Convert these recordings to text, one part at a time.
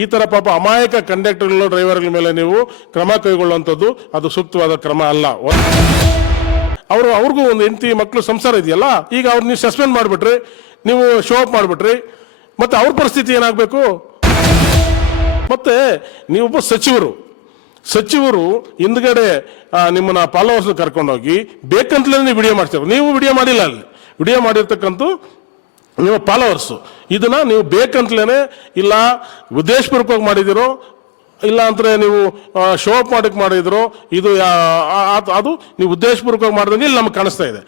ಈ ಥರ ಪಾಪ ಅಮಾಯಕ ಕಂಡಕ್ಟರ್ಗಳು ಡ್ರೈವರ್ಗಳ ಮೇಲೆ ನೀವು ಕ್ರಮ ಕೈಗೊಳ್ಳುವಂಥದ್ದು ಅದು ಸೂಕ್ತವಾದ ಕ್ರಮ ಅಲ್ಲ. ಅವ್ರಿಗೂ ಒಂದು ಹೆಂಡತಿ ಮಕ್ಕಳು ಸಂಸಾರ ಇದೆಯಲ್ಲ, ಈಗ ಅವ್ರು ನೀವು ಸಸ್ಪೆಂಡ್ ಮಾಡಿಬಿಟ್ರಿ, ನೀವು ಶೋ ಅಪ್ ಮಾಡಿಬಿಟ್ರಿ, ಮತ್ತೆ ಅವ್ರ ಪರಿಸ್ಥಿತಿ ಏನಾಗಬೇಕು? ಮತ್ತೆ ನೀವೊಬ್ಬ ಸಚಿವರು ಹಿಂದ್ಗಡೆ ನಿಮ್ಮನ್ನ ಫಾಲೋವರ್ಸ್ ಕರ್ಕೊಂಡೋಗಿ ಬೇಕಂತಲೇ ನೀವು ವಿಡಿಯೋ ಮಾಡ್ತೀರ. ನೀವು ವಿಡಿಯೋ ಮಾಡಿಲ್ಲ, ಅಲ್ಲಿ ವಿಡಿಯೋ ಮಾಡಿರ್ತಕ್ಕಂಥ ನಿಮ್ಮ ಫಾಲೋವರ್ಸು ಇದನ್ನ ನೀವು ಬೇಕಂತಲೇ ಇಲ್ಲ ಉದ್ದೇಶಪೂರ್ವಕವಾಗಿ ಮಾಡಿದಿರೋ ಇಲ್ಲ ಅಂದ್ರೆ ನೀವು ಶೋ ಅಪ್ ಮಾಡಕ್ಕೆ ಮಾಡಿದ್ರು, ಇದು ಅದು ನೀವು ಉದ್ದೇಶಪೂರ್ವಕವಾಗಿ ಮಾಡಿದಂಗೆ ಇಲ್ಲಿ ನಮ್ಗೆ ಕಾಣಿಸ್ತಾ ಇದೆ.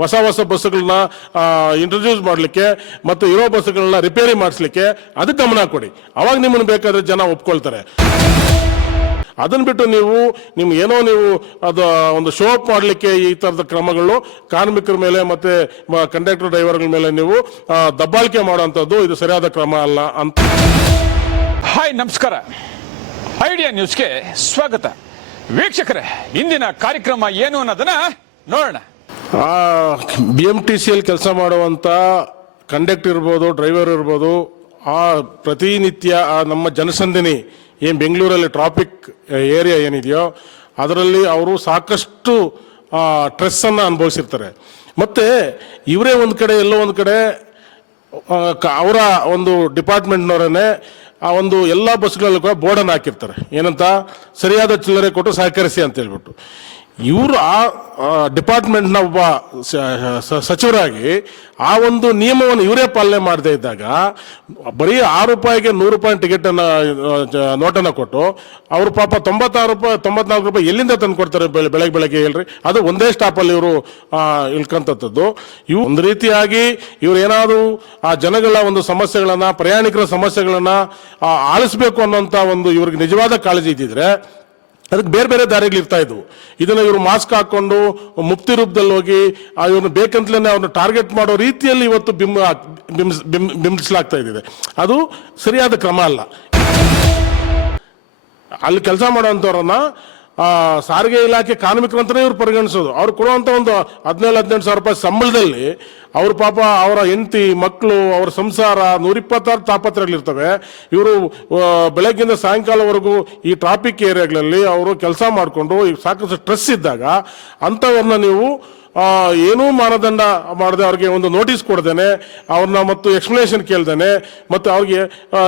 ಹೊಸ ಬಸ್ಸುಗಳನ್ನ ಇಂಟ್ರೊಡ್ಯೂಸ್ ಮಾಡಲಿಕ್ಕೆ ಮತ್ತು ಇರೋ ಬಸ್ಸುಗಳನ್ನ ರಿಪೇರಿ ಮಾಡಿಸ್ಲಿಕ್ಕೆ ಅದಕ್ಕೆ ಗಮನ ಕೊಡಿ. ಅವಾಗ ನಿಮ್ಮನ್ನು ಬೇಕಾದ್ರೆ ಜನ ಒಪ್ಕೊಳ್ತಾರೆ. ಅದನ್ನ ಬಿಟ್ಟು ನಿಮ್ಗೆ ಏನೋ ನೀವು ಅದು ಒಂದು ಶೋ ಅಪ್ ಮಾಡಲಿಕ್ಕೆ ಈ ಥರದ ಕ್ರಮಗಳು ಕಾರ್ಮಿಕರ ಮೇಲೆ ಮತ್ತೆ ಕಂಡಕ್ಟರ್ ಡ್ರೈವರ್ಗಳ ಮೇಲೆ ನೀವು ದಬ್ಬಾಳಿಕೆ ಮಾಡುವಂಥದ್ದು ಇದು ಸರಿಯಾದ ಕ್ರಮ ಅಲ್ಲ ಅಂತ. ಹಾಯ್, ನಮಸ್ಕಾರ. ಐಡಿಯಾ ನ್ಯೂಸ್ಗೆ ಸ್ವಾಗತ. ವೀಕ್ಷಕರೇ, ಇಂದಿನ ಕಾರ್ಯಕ್ರಮ ಏನು ಅನ್ನೋದನ್ನ ನೋಡೋಣ. BMTC ಕೆಲಸ ಮಾಡುವಂಥ ಕಂಡಕ್ಟರ್ ಇರ್ಬೋದು, ಡ್ರೈವರ್ ಇರ್ಬೋದು, ಆ ಪ್ರತಿನಿತ್ಯ ನಮ್ಮ ಜನಸಂದಣಿ ಏನು ಬೆಂಗಳೂರಲ್ಲಿ ಟ್ರಾಫಿಕ್ ಏರಿಯಾ ಏನಿದೆಯೋ ಅದರಲ್ಲಿ ಅವರು ಸಾಕಷ್ಟು ಸ್ಟ್ರೆಸ್ಸನ್ನು ಅನುಭವಿಸಿರ್ತಾರೆ. ಮತ್ತು ಇವರೇ ಒಂದು ಕಡೆ ಎಲ್ಲೋ ಒಂದು ಕಡೆ ಅವರ ಒಂದು ಡಿಪಾರ್ಟ್ಮೆಂಟ್ನವರನ್ನೇ ಆ ಒಂದು ಎಲ್ಲ ಬಸ್ಗಳಲ್ಲೂ ಕೂಡ ಬೋರ್ಡನ್ನು ಹಾಕಿರ್ತಾರೆ. ಏನಂತ? ಸರಿಯಾದ ಚಿಲ್ಲರೆ ಕೊಟ್ಟು ಸಹಕರಿಸಿ ಅಂತ ಹೇಳ್ಬಿಟ್ಟು. ಇವರು ಆ ಡಿಪಾರ್ಟ್ಮೆಂಟ್ನ ಒಬ್ಬ ಸಚಿವರಾಗಿ ಆ ಒಂದು ನಿಯಮವನ್ನು ಇವರೇ ಪಾಲನೆ ಮಾಡದೇ ಇದ್ದಾಗ ಬರೀ ₹6ಗೆ ₹100 ಟಿಕೆಟನ್ನು ನೋಟನ್ನು ಕೊಟ್ಟು ಅವರು ಪಾಪ ₹94 ಎಲ್ಲಿಂದ ತಂದು ಕೊಡ್ತಾರೆ ಬೆಳಗ್ಗೆ ಹೇಳ್ರಿ? ಅದು ಒಂದೇ ಸ್ಟಾಪಲ್ಲಿ ಇವರು ಇಳ್ಕೊಂಥದ್ದು. ಇವು ಒಂದು ರೀತಿಯಾಗಿ ಇವ್ರು ಏನಾದರೂ ಆ ಜನಗಳ ಒಂದು ಸಮಸ್ಯೆಗಳನ್ನು, ಪ್ರಯಾಣಿಕರ ಸಮಸ್ಯೆಗಳನ್ನು ಆಲಿಸಬೇಕು ಅನ್ನೋಂಥ ಒಂದು ಇವ್ರಿಗೆ ನಿಜವಾದ ಕಾಳಜಿ ಇದ್ದಿದ್ರೆ ಅದಕ್ಕೆ ಬೇರೆ ಬೇರೆ ದಾರಿಗಳು ಇರ್ತಾ ಇದ್ವು. ಇದನ್ನ ಇವರು ಮಾಸ್ಕ್ ಹಾಕೊಂಡು ಮುಕ್ತಿ ರೂಪದಲ್ಲಿ ಹೋಗಿ ಇವ್ರನ್ನ ಬೇಕಂತಲೇ ಅವ್ರನ್ನ ಟಾರ್ಗೆಟ್ ಮಾಡೋ ರೀತಿಯಲ್ಲಿ ಇವತ್ತು ಬಿಂಬಿಸಲಾಗ್ತಾ ಇದೆ. ಅದು ಸರಿಯಾದ ಕ್ರಮ ಅಲ್ಲ. ಅಲ್ಲಿ ಕೆಲಸ ಮಾಡೋವಂಥವ್ರನ್ನ ಸಾರಿಗೆ ಇಲಾಖೆ ಕಾರ್ಮಿಕರಂತಾನೆ ಇವ್ರು ಪರಿಗಣಿಸೋದು. ಅವ್ರು ಕೊಡುವಂಥ ಒಂದು 17-18 ಸಾವಿರ ರೂಪಾಯಿ ಸಂಬಳದಲ್ಲಿ ಅವ್ರ ಪಾಪ ಅವರ ಹೆಂಡತಿ ಮಕ್ಕಳು ಅವರ ಸಂಸಾರ 126 ತಾಪತ್ರಗಳಿರ್ತವೆ. ಇವರು ಬೆಳಗ್ಗಿಂದ ಸಾಯಂಕಾಲವರೆಗೂ ಈ ಟ್ರಾಫಿಕ್ ಏರಿಯಾಗಳಲ್ಲಿ ಅವರು ಕೆಲಸ ಮಾಡಿಕೊಂಡು ಸಾಕಷ್ಟು ಸ್ಟ್ರೆಸ್ ಇದ್ದಾಗ ಅಂಥವ್ರನ್ನ ನೀವು ಏನೂ ಮಾನದಂಡ ಮಾಡದೆ ಅವ್ರಿಗೆ ಒಂದು ನೋಟಿಸ್ ಕೊಡ್ದೇನೆ ಅವ್ರನ್ನ ಮತ್ತು ಎಕ್ಸ್ಪ್ಲನೇಷನ್ ಕೇಳ್ದೇನೆ ಮತ್ತು ಅವ್ರಿಗೆ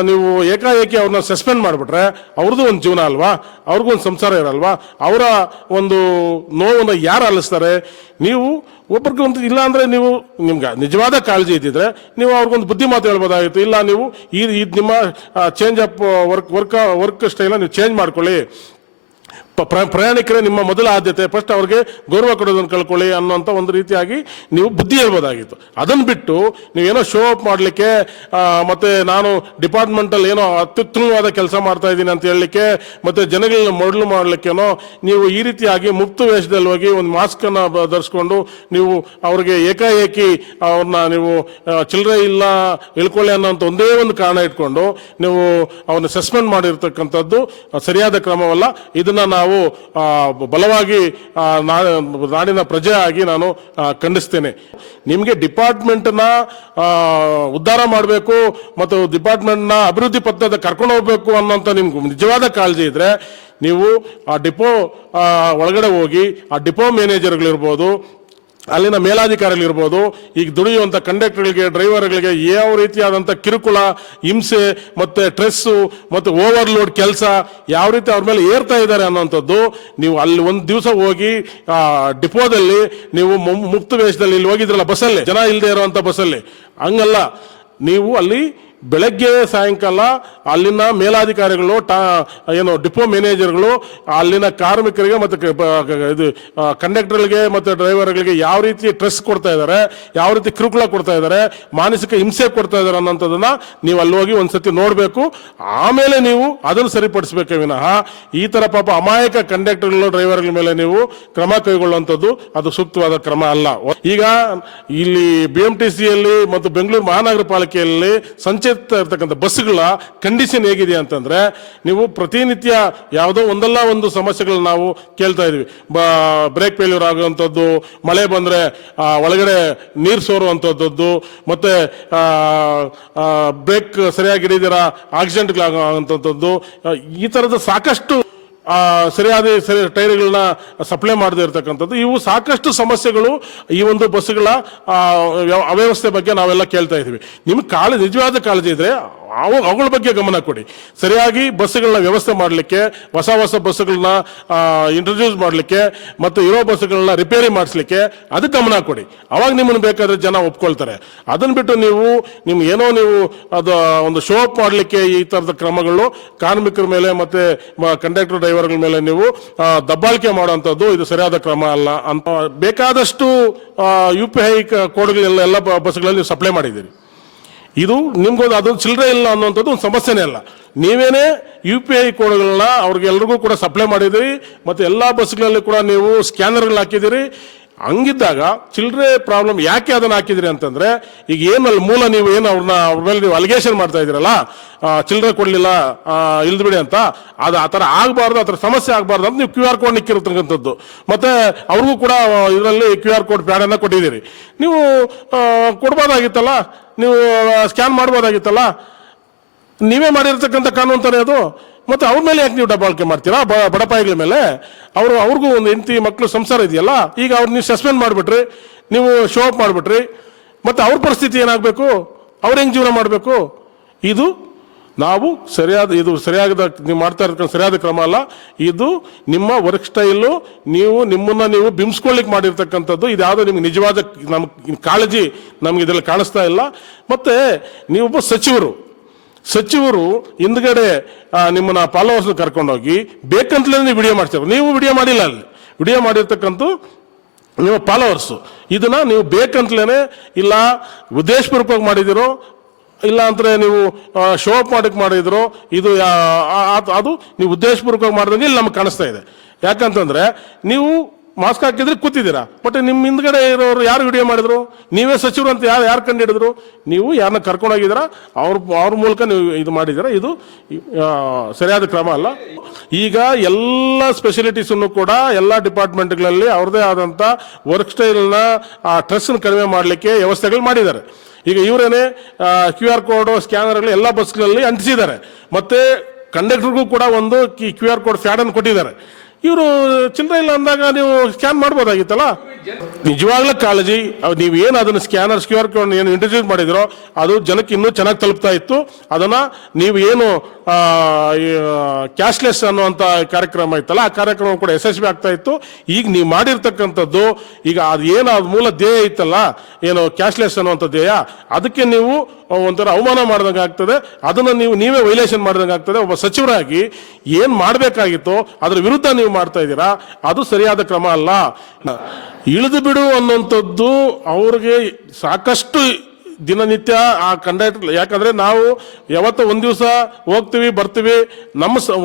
ನೀವು ಏಕಾಏಕಿ ಅವ್ರನ್ನ ಸಸ್ಪೆಂಡ್ ಮಾಡಿಬಿಟ್ರೆ ಅವ್ರದ್ದು ಒಂದು ಜೀವನ ಅಲ್ವಾ, ಅವ್ರಿಗೂ ಒಂದು ಸಂಸಾರ ಇರಲ್ವಾ? ಅವರ ಒಂದು ನೋವನ್ನು ಯಾರು ಆಲಿಸ್ತಾರೆ? ನೀವು ಒಬ್ಬರಿಗೊಂದು ಇಲ್ಲ ಅಂದರೆ ನೀವು ನಿಮ್ಗೆ ನಿಜವಾದ ಕಾಳಜಿ ಇದ್ದಿದ್ರೆ ನೀವು ಅವ್ರಿಗೊಂದು ಬುದ್ಧಿ ಮಾತು ಹೇಳ್ಬೋದಾಗಿತ್ತು. ಇಲ್ಲ ನೀವು ನಿಮ್ಮ ಚೇಂಜ್ ಅಪ್ ವರ್ಕ್ ಸ್ಟೈಲ್ನ ನೀವು ಚೇಂಜ್ ಮಾಡ್ಕೊಳ್ಳಿ, ಪ್ರಯಾಣಿಕರೇ ನಿಮ್ಮ ಮೊದಲ ಆದ್ಯತೆ, ಫಸ್ಟ್ ಅವ್ರಿಗೆ ಗೌರವ ಕೊಡೋದನ್ನು ಕಳ್ಕೊಳ್ಳಿ ಅನ್ನೋಂಥ ಒಂದು ರೀತಿಯಾಗಿ ನೀವು ಬುದ್ಧಿ ಹೇಳ್ಬೋದಾಗಿತ್ತು. ಅದನ್ನು ಬಿಟ್ಟು ನೀವೇನೋ ಶೋ ಅಪ್ ಮಾಡಲಿಕ್ಕೆ ಮತ್ತೆ ನಾನು ಡಿಪಾರ್ಟ್ಮೆಂಟಲ್ಲಿ ಏನೋ ಅತ್ಯುತ್ತಮವಾದ ಕೆಲಸ ಮಾಡ್ತಾ ಇದ್ದೀನಿ ಅಂತ ಹೇಳಲಿಕ್ಕೆ ಮತ್ತೆ ಜನಗಳನ್ನ ಮೊದಲು ಮಾಡಲಿಕ್ಕೇನೋ ನೀವು ಈ ರೀತಿಯಾಗಿ ಮುಕ್ತ ವೇಷದಲ್ಲಿ ಹೋಗಿ ಒಂದು ಮಾಸ್ಕನ್ನು ಧರಿಸ್ಕೊಂಡು ನೀವು ಅವ್ರಿಗೆ ಏಕಾಏಕಿ ಅವ್ರನ್ನ ನೀವು ಚಿಲ್ಲರೆ ಇಲ್ಲ ಇಳ್ಕೊಳ್ಳಿ ಅನ್ನೋಂಥ ಒಂದೇ ಒಂದು ಕಾರಣ ಇಟ್ಕೊಂಡು ನೀವು ಅವ್ರನ್ನ ಸಸ್ಪೆಂಡ್ ಮಾಡಿರ್ತಕ್ಕಂಥದ್ದು ಸರಿಯಾದ ಕ್ರಮವಲ್ಲ. ಇದನ್ನ ನಾವು ಬಲವಾಗಿ ನಾಡಿನ ಪ್ರಜೆ ಆಗಿ ನಾನು ಖಂಡಿಸ್ತೇನೆ. ನಿಮಗೆ ಡಿಪಾರ್ಟ್ಮೆಂಟ್ನ ಉದ್ಧಾರ ಮಾಡಬೇಕು ಮತ್ತು ಡಿಪಾರ್ಟ್ಮೆಂಟ್ನ ಅಭಿವೃದ್ಧಿ ಪಥದ ಕರ್ಕೊಂಡು ಹೋಗ್ಬೇಕು ಅನ್ನೋಂಥ ನಿಮ್ಗೆ ನಿಜವಾದ ಕಾಳಜಿ ಇದ್ರೆ ನೀವು ಆ ಡಿಪೋ ಒಳಗಡೆ ಹೋಗಿ ಆ ಡಿಪೋ ಮ್ಯಾನೇಜರ್ಗಳಿರ್ಬೋದು, ಅಲ್ಲಿನ ಮೇಲಾಧಿಕಾರಿಗಳಿರ್ಬೋದು, ಈಗ ದುಡಿಯುವಂಥ ಕಂಡಕ್ಟರ್ಗಳಿಗೆ ಡ್ರೈವರ್ಗಳಿಗೆ ಯಾವ ರೀತಿಯಾದಂಥ ಕಿರುಕುಳ, ಹಿಂಸೆ ಮತ್ತು ಸ್ಟ್ರೆಸ್ಸು ಮತ್ತು ಓವರ್ಲೋಡ್ ಕೆಲಸ ಯಾವ ರೀತಿ ಅವ್ರ ಮೇಲೆ ಏರ್ತಾ ಇದ್ದಾರೆ ಅನ್ನೋಂಥದ್ದು ನೀವು ಅಲ್ಲಿ ಒಂದು ದಿವಸ ಹೋಗಿ ಡಿಪೋದಲ್ಲಿ ನೀವು ಮುಕ್ತ ವೇಷದಲ್ಲಿ ಇಲ್ಲಿ ಹೋಗಿದ್ರಲ್ಲ ಬಸ್ಸಲ್ಲಿ, ಜನ ಇಲ್ಲದೆ ಇರುವಂಥ ಬಸ್ಸಲ್ಲಿ, ಹಂಗಲ್ಲ. ನೀವು ಅಲ್ಲಿ ಬೆಳಗ್ಗೆ ಸಾಯಂಕಾಲ ಅಲ್ಲಿನ ಮೇಲಾಧಿಕಾರಿಗಳು ಏನು ಡಿಪೋ ಮ್ಯಾನೇಜರ್ಗಳು ಅಲ್ಲಿನ ಕಾರ್ಮಿಕರಿಗೆ ಮತ್ತು ಇದು ಕಂಡಕ್ಟರ್ಗಳಿಗೆ ಮತ್ತು ಡ್ರೈವರ್ಗಳಿಗೆ ಯಾವ ರೀತಿ ಸ್ಟ್ರೆಸ್ ಕೊಡ್ತಾ ಇದ್ದಾರೆ, ಯಾವ ರೀತಿ ಕಿರುಕುಳ ಕೊಡ್ತಾ ಇದ್ದಾರೆ, ಮಾನಸಿಕ ಹಿಂಸೆ ಕೊಡ್ತಾ ಇದ್ದಾರೆ ಅನ್ನೋಂಥದ್ದನ್ನ ನೀವು ಅಲ್ಲಿ ಹೋಗಿ ಒಂದ್ಸತಿ ನೋಡಬೇಕು. ಆಮೇಲೆ ನೀವು ಅದನ್ನು ಸರಿಪಡಿಸಬೇಕೇ ವಿನಃ ಈ ಥರ ಪಾಪ ಅಮಾಯಕ ಕಂಡಕ್ಟರ್ಗಳು ಡ್ರೈವರ್ಗಳ ಮೇಲೆ ನೀವು ಕ್ರಮ ಕೈಗೊಳ್ಳುವಂಥದ್ದು ಅದು ಸೂಕ್ತವಾದ ಕ್ರಮ ಅಲ್ಲ. ಈಗ ಇಲ್ಲಿ BMTCಯಲ್ಲಿ ಮತ್ತು ಬೆಂಗಳೂರು ಮಹಾನಗರ ಪಾಲಿಕೆಯಲ್ಲಿ ಸಂಚೆ ಸೇರ್ತಾ ಇರ್ತಕ್ಕಂಥ ಬಸ್ಗಳ ಕಂಡೀಷನ್ ಹೇಗಿದೆ ಅಂತಂದ್ರೆ, ನೀವು ಪ್ರತಿನಿತ್ಯ ಯಾವುದೋ ಒಂದಲ್ಲ ಒಂದು ಸಮಸ್ಯೆಗಳು ನಾವು ಕೇಳ್ತಾ ಇದೀವಿ. ಬ್ರೇಕ್ ಫೇಲ್ಯೂರ್ ಆಗುವಂಥದ್ದು, ಮಳೆ ಬಂದ್ರೆ ಒಳಗಡೆ ನೀರು ಸೋರುವಂಥದ್ದು, ಮತ್ತೆ ಬ್ರೇಕ್ ಸರಿಯಾಗಿ ಹಿಡಿದಿರ ಆಕ್ಸಿಡೆಂಟ್ಗಳಾಗುವಂಥದ್ದು, ಈ ತರದ ಸಾಕಷ್ಟು ಸರಿಯಾದ ಟೈರ್ಗಳನ್ನ ಸಪ್ಲೈ ಮಾಡದೇ ಇರತಕ್ಕಂಥದ್ದು, ಇವು ಸಾಕಷ್ಟು ಸಮಸ್ಯೆಗಳು ಈ ಒಂದು ಬಸ್ಗಳ ಅವ್ಯವಸ್ಥೆ ಬಗ್ಗೆ ನಾವೆಲ್ಲ ಕೇಳ್ತಾ ಇದ್ದೀವಿ. ನಿಮ್ಗೆ ನಿಜವಾದ ಕಾಳಜಿ ಇದ್ರೆ ಅವುಗಳ ಬಗ್ಗೆ ಗಮನ ಕೊಡಿ. ಸರಿಯಾಗಿ ಬಸ್ಗಳನ್ನ ವ್ಯವಸ್ಥೆ ಮಾಡಲಿಕ್ಕೆ, ಹೊಸ ಬಸ್ಗಳನ್ನ ಇಂಟ್ರೊಡ್ಯೂಸ್ ಮಾಡಲಿಕ್ಕೆ, ಮತ್ತು ಇರೋ ಬಸ್ಗಳನ್ನ ರಿಪೇರಿ ಮಾಡಿಸ್ಲಿಕ್ಕೆ ಅದಕ್ಕೆ ಗಮನ ಕೊಡಿ. ಅವಾಗ ನಿಮ್ಮನ್ನು ಬೇಕಾದ್ರೆ ಜನ ಒಪ್ಕೊಳ್ತಾರೆ. ಅದನ್ನ ಬಿಟ್ಟು ನೀವು ಅದು ಒಂದು ಶೋ ಅಪ್ ಮಾಡಲಿಕ್ಕೆ ಈ ತರದ ಕ್ರಮಗಳು ಕಾರ್ಮಿಕರ ಮೇಲೆ ಮತ್ತೆ ಕಂಡಕ್ಟರ್ ಡ್ರೈವರ್ಗಳ ಮೇಲೆ ನೀವು ದಬ್ಬಾಳಿಕೆ ಮಾಡುವಂಥದ್ದು ಇದು ಸರಿಯಾದ ಕ್ರಮ ಅಲ್ಲ ಅಂತ. ಬೇಕಾದಷ್ಟು UPI ಕೋಡ್ಗಳೆಲ್ಲ ಎಲ್ಲ ಬಸ್ಗಳಲ್ಲಿ ನೀವು ಸಪ್ಲೈ ಮಾಡಿದ್ದೀರಿ. ಇದು ನಿಮ್ಗೊಂದು ಅದೊಂದು ಚಿಲ್ಲರೆ ಇಲ್ಲ ಅನ್ನುವಂಥದ್ದು ಒಂದು ಸಮಸ್ಯೆನೇ ಅಲ್ಲ. ನೀವೇನೇ UPI ಕೋಡ್ಗಳನ್ನ ಅವ್ರಿಗೆಲ್ರಿಗೂ ಕೂಡ ಸಪ್ಲೈ ಮಾಡಿದಿರಿ, ಮತ್ತು ಎಲ್ಲ ಬಸ್ಗಳಲ್ಲಿ ಕೂಡ ನೀವು ಸ್ಕ್ಯಾನರ್ಗಳು ಹಾಕಿದಿರಿ. ಹಂಗಿದ್ದಾಗ ಚಿಲ್ಲರೆ ಪ್ರಾಬ್ಲಮ್ ಯಾಕೆ ಅದನ್ನ ಹಾಕಿದಿರಿ ಅಂತಂದ್ರೆ, ಈಗ ಏನಲ್ಲಿ ಮೂಲ ನೀವು ಏನು ಅವ್ರ ಮೇಲೆ ನೀವು ಅಲಿಗೇಷನ್ ಮಾಡ್ತಾ ಇದ್ದೀರಲ್ಲ, ಚಿಲ್ಲರೆ ಕೊಡ್ಲಿಲ್ಲ ಇಲ್ದ್ಬಿಡಿ ಅಂತ, ಅದು ಆ ಥರ ಆಗಬಾರ್ದು, ಆ ಥರ ಸಮಸ್ಯೆ ಆಗಬಾರ್ದು ಅಂತ ನೀವು QR ಕೋಡ್ ನಿಕ್ಕಿರತಕ್ಕಂಥದ್ದು. ಮತ್ತೆ ಅವ್ರಿಗೂ ಕೂಡ ಇದರಲ್ಲಿ QR ಕೋಡ್ ಪ್ಯಾಡ್ ಅನ್ನ ಕೊಟ್ಟಿದ್ದೀರಿ. ನೀವು ಕೊಡ್ಬೋದಾಗಿತ್ತಲ್ಲ, ನೀವು ಸ್ಕ್ಯಾನ್ ಮಾಡ್ಬೋದಾಗಿತ್ತಲ್ಲ. ನೀವೇ ಮಾಡಿರ್ತಕ್ಕಂಥ ಕಾನೂನು ತಾನೇ ಅದು. ಮತ್ತೆ ಅವ್ರ ಮೇಲೆ ಯಾಕೆ ನೀವು ದಬ್ಬಾಳಿಕೆ ಮಾಡ್ತೀರಾ? ಬಡಪಾಯಿಗಳ ಮೇಲೆ. ಅವ್ರಿಗೂ ಒಂದು ಹೆಂಡತಿ ಮಕ್ಕಳು ಸಂಸಾರ ಇದೆಯಲ್ಲ, ಈಗ ಅವ್ರು ನೀವು ಸಸ್ಪೆಂಡ್ ಮಾಡಿಬಿಟ್ರಿ, ನೀವು ಶೋ ಅಪ್ ಮಾಡಿಬಿಟ್ರಿ, ಮತ್ತೆ ಅವ್ರ ಪರಿಸ್ಥಿತಿ ಏನಾಗಬೇಕು? ಅವ್ರು ಹೆಂಗೆ ಜೀವನ ಮಾಡಬೇಕು? ಇದು ನೀವು ಮಾಡ್ತಾ ಇರ್ತಕ್ಕಂಥ ಸರಿಯಾದ ಕ್ರಮ ಅಲ್ಲ. ಇದು ನಿಮ್ಮ ವರ್ಕ್ ಸ್ಟೈಲು, ನಿಮ್ಮನ್ನ ಬಿಂಬಿಸ್ಕೊಳ್ಳಿಕ್ಕೆ ಮಾಡಿರ್ತಕ್ಕಂಥದ್ದು. ಇದು ನಿಮ್ಗೆ ನಿಜವಾದ ಕಾಳಜಿ ನಮ್ಗೆ ಇದರಲ್ಲಿ ಕಾಣಿಸ್ತಾ ಇಲ್ಲ. ಮತ್ತೆ ನೀವೊಬ್ಬ ಸಚಿವರು ಹಿಂದ್ಗಡೆ ನಿಮ್ಮನ್ನ ಫಾಲೋವರ್ಸ್ ಕರ್ಕೊಂಡೋಗಿ ಬೇಕಂತಲೇ ನೀವು ವಿಡಿಯೋ ಮಾಡ್ತೀರ. ನೀವು ವಿಡಿಯೋ ಮಾಡಿಲ್ಲ, ಅಲ್ಲಿ ವಿಡಿಯೋ ಮಾಡಿರ್ತಕ್ಕಂಥ ನಿಮ್ಮ ಫಾಲೋವರ್ಸು. ಇದನ್ನ ನೀವು ಬೇಕಂತಲೇ ಇಲ್ಲ ಉದ್ದೇಶಪೂರ್ವಕವಾಗಿ ಮಾಡಿದಿರೋ, ಇಲ್ಲ ಅಂದ್ರೆ ನೀವು ಶೋ ಅಪ್ ಮಾಡಕ್ಕೆ ಮಾಡಿದ್ರು, ಅದು ನೀವು ಉದ್ದೇಶಪೂರ್ವಕವಾಗಿ ಮಾಡಿದಂಗೆ ಇಲ್ಲಿ ನಮ್ಗೆ ಕಾಣಿಸ್ತಾ ಇದೆ. ಯಾಕಂತಂದ್ರೆ ನೀವು ಮಾಸ್ಕ್ ಹಾಕಿದ್ರೆ ಕೂತಿದ್ದೀರಾ, ಬಟ್ ನಿಮ್ಮ ಹಿಂದ್ಗಡೆ ಇರೋರು ಯಾರು ವಿಡಿಯೋ ಮಾಡಿದ್ರು? ನೀವೇ ಸಚಿವರು ಅಂತ ಯಾರು ಕಂಡು ಹಿಡಿದ್ರು? ನೀವು ಯಾರನ್ನ ಕರ್ಕೊಂಡೋಗಿದ್ದೀರಾ, ಅವ್ರ ಮೂಲಕ ನೀವು ಇದು ಮಾಡಿದ್ದೀರಾ. ಇದು ಸರಿಯಾದ ಕ್ರಮ ಅಲ್ಲ. ಈಗ ಎಲ್ಲ ಸ್ಪೆಷಾಲಿಟೀಸನ್ನು ಕೂಡ ಎಲ್ಲ ಡಿಪಾರ್ಟ್ಮೆಂಟ್ಗಳಲ್ಲಿ ಅವ್ರದೇ ಆದಂಥ ವರ್ಕ್ ಸ್ಟೈಲ್ನ ಸ್ಟ್ರೆಸ್ನ ಕಡಿಮೆ ಮಾಡಲಿಕ್ಕೆ ವ್ಯವಸ್ಥೆಗಳು ಮಾಡಿದ್ದಾರೆ. ಈಗ ಇವರೇನೆ QR ಕೋಡ್ ಸ್ಕ್ಯಾನರ್ಗಳು ಎಲ್ಲ ಬಸ್ಗಳಲ್ಲಿ ಅಂಟಿಸಿದ್ದಾರೆ. ಮತ್ತೆ ಕಂಡಕ್ಟರ್ಗೂ ಕೂಡ ಒಂದು QR ಕೋಡ್ ಪ್ಯಾಡ್ ಅನ್ನು ಕೊಟ್ಟಿದ್ದಾರೆ. ಇವರು ಚಿಲ್ಲರೆ ಇಲ್ಲ ಅಂದಾಗ ನೀವು ಸ್ಕ್ಯಾನ್ ಮಾಡ್ಬೋದಾಗಿತ್ತಲ್ಲ. ನಿಜವಾಗ್ಲೂ ಕಾಳಜಿ. ನೀವು ಏನು ಅದನ್ನು QR ಕೋಡ್ ಏನು ಇಂಟ್ರೊಡ್ಯೂಸ್ ಮಾಡಿದ್ರೋ ಅದು ಜನಕ್ಕೆ ಇನ್ನೂ ಚೆನ್ನಾಗಿ ತಲುಪ್ತಾ ಇತ್ತು. ಅದನ್ನ ನೀವು ಏನು ಕ್ಯಾಶ್ಲೆಸ್ ಅನ್ನುವಂಥ ಕಾರ್ಯಕ್ರಮ ಇತ್ತಲ್ಲ, ಆ ಕಾರ್ಯಕ್ರಮ ಕೂಡ ಯಶಸ್ವಿ ಆಗ್ತಾ ಇತ್ತು. ಈಗ ನೀವು ಮಾಡಿರ್ತಕ್ಕಂಥದ್ದು, ಈಗ ಅದು ಮೂಲ ಧ್ಯೇಯ ಇತ್ತಲ್ಲ, ಏನು ಕ್ಯಾಶ್ಲೆಸ್ ಅನ್ನುವಂಥ ಧ್ಯೇಯ, ಅದಕ್ಕೆ ನೀವು ಒಂಥರ ಅವಮಾನ ಮಾಡಿದಂಗೆ ಆಗ್ತದೆ. ಅದನ್ನು ನೀವೇ ವೈಲೇಷನ್ ಮಾಡಿದಂಗೆ ಆಗ್ತದೆ. ಒಬ್ಬ ಸಚಿವರಾಗಿ ಏನು ಮಾಡಬೇಕಾಗಿತ್ತು ಅದರ ವಿರುದ್ಧ ನೀವು ಮಾಡ್ತಾ ಇದ್ದೀರಾ. ಅದು ಸರಿಯಾದ ಕ್ರಮ ಅಲ್ಲ. ಇಳಿದು ಬಿಡು ಅನ್ನುವಂಥದ್ದು ಅವ್ರಿಗೆ ಸಾಕಷ್ಟು ದಿನನಿತ್ಯ ಆ ಕಂಡಕ್ಟರ್. ಯಾಕಂದ್ರೆ ನಾವು ಯಾವತ್ತೋ ಒಂದು ದಿವಸ ಹೋಗ್ತೀವಿ ಬರ್ತೀವಿ,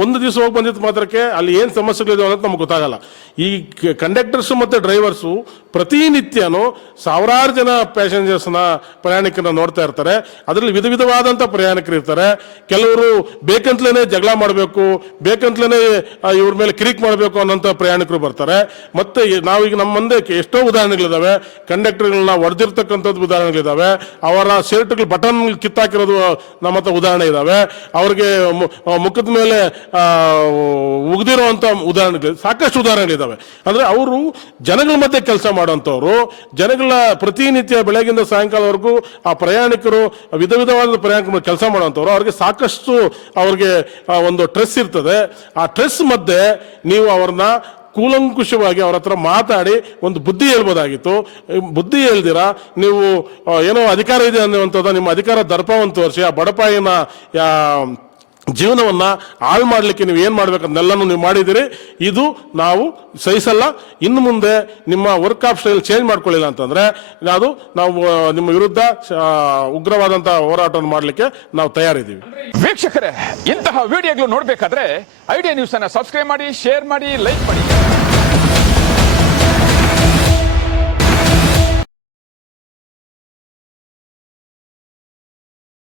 ಒಂದು ದಿವಸ ಹೋಗಿ ಬಂದಿದ್ದು ಮಾತ್ರಕ್ಕೆ ಅಲ್ಲಿ ಏನು ಸಮಸ್ಯೆಗಳಿದೆ ಅನ್ನೋದು ನಮ್ಗೆ ಗೊತ್ತಾಗಲ್ಲ. ಈ ಕಂಡಕ್ಟರ್ಸು ಮತ್ತು ಡ್ರೈವರ್ಸು ಪ್ರತಿನಿತ್ಯನೂ ಸಾವಿರಾರು ಜನ ಪ್ರಯಾಣಿಕರನ್ನ ನೋಡ್ತಾ ಇರ್ತಾರೆ. ಅದರಲ್ಲಿ ವಿಧವಾದಂಥ ಪ್ರಯಾಣಿಕರು ಇರ್ತಾರೆ. ಕೆಲವರು ಬೇಕಂತಲೇ ಜಗಳ ಮಾಡಬೇಕು, ಬೇಕಂತಲೇ ಇವ್ರ ಮೇಲೆ ಕಿರಿಕ್ ಮಾಡಬೇಕು ಅನ್ನೋಂಥ ಪ್ರಯಾಣಿಕರು ಬರ್ತಾರೆ. ಮತ್ತೆ ನಾವೀಗ ನಮ್ಮ ಮುಂದೆ ಎಷ್ಟೋ ಉದಾಹರಣೆಗಳಿದಾವೆ. ಕಂಡಕ್ಟರ್ಗಳನ್ನ ಹೊಡೆದಿರ್ತಕ್ಕಂಥದ್ದು ಉದಾಹರಣೆಗಳಿದಾವೆ. ಅವರ ಶರ್ಟ್ಗಳು ಬಟನ್ ಕಿತ್ತಾಕಿರೋದು ನಮ್ಮ ಹತ್ರ ಉದಾಹರಣೆ ಇದಾವೆ. ಅವ್ರಿಗೆ ಮುಖದ ಮೇಲೆ ಉಗಿದಿರುವಂತ ಉದಾಹರಣೆಗಳು ಸಾಕಷ್ಟು ಉದಾಹರಣೆಗಳಿದಾವೆ. ಅಂದ್ರೆ ಅವರು ಜನಗಳ ಮಧ್ಯೆ ಕೆಲಸ ಮಾಡುವಂಥವ್ರು, ಜನಗಳ ಪ್ರತಿನಿತ್ಯ ಬೆಳಗಿಂದ ಸಾಯಂಕಾಲವರೆಗೂ ಆ ಪ್ರಯಾಣಿಕರು ವಿಧವಾದ ಪ್ರಯಾಣಿಕರು ಕೆಲಸ ಮಾಡುವಂಥವ್ರು. ಅವ್ರಿಗೆ ಸಾಕಷ್ಟು ಅವ್ರಿಗೆ ಒಂದು ಟ್ರೆಸ್ ಇರ್ತದೆ. ಆ ಟ್ರೆಸ್ ಮಧ್ಯೆ ನೀವು ಅವ್ರನ್ನ ಕೂಲಂಕುಷವಾಗಿ ಅವ್ರ ಹತ್ರ ಮಾತಾಡಿ ಒಂದು ಬುದ್ಧಿ ಹೇಳ್ಬೋದಾಗಿತ್ತು. ಬುದ್ಧಿ ಹೇಳ್ದಿರಾ ನೀವು ಏನೋ ಅಧಿಕಾರ ಇದೆ ಅನ್ನುವಂಥದ್ದು ನಿಮ್ಮ ಅಧಿಕಾರ ದರ್ಪವನ್ನು ತೋರಿಸಿ ಆ ಬಡಪಾಯಿನ ಜೀವನವನ್ನ ಹಾಳು ಮಾಡಲಿಕ್ಕೆ ನೀವು ಏನು ಮಾಡ್ಬೇಕನ್ನೆಲ್ಲನೂ ನೀವು ಮಾಡಿದಿರಿ. ಇದು ನಾವು ಸಹಿಸಲ್ಲ. ಇನ್ನು ಮುಂದೆ ನಿಮ್ಮ ವರ್ಕ್ ಆಫ್ ಸ್ಟೈಲ್ ಚೇಂಜ್ ಮಾಡ್ಕೊಳ್ಳಿಲ್ಲ ಅಂತಂದ್ರೆ ನಾವು ನಿಮ್ಮ ವಿರುದ್ಧ ಉಗ್ರವಾದಂಥ ಹೋರಾಟವನ್ನು ಮಾಡಲಿಕ್ಕೆ ನಾವು ತಯಾರಿದ್ದೀವಿ. ವೀಕ್ಷಕರೇ, ಇಂತಹ ವಿಡಿಯೋಗಳು ನೋಡಬೇಕಾದ್ರೆ ಐಡಿಯಾ ನ್ಯೂಸ್ ಅನ್ನ ಸಬ್ಸ್ಕ್ರೈಬ್ ಮಾಡಿ, ಶೇರ್ ಮಾಡಿ, ಲೈಕ್ ಮಾಡಿ.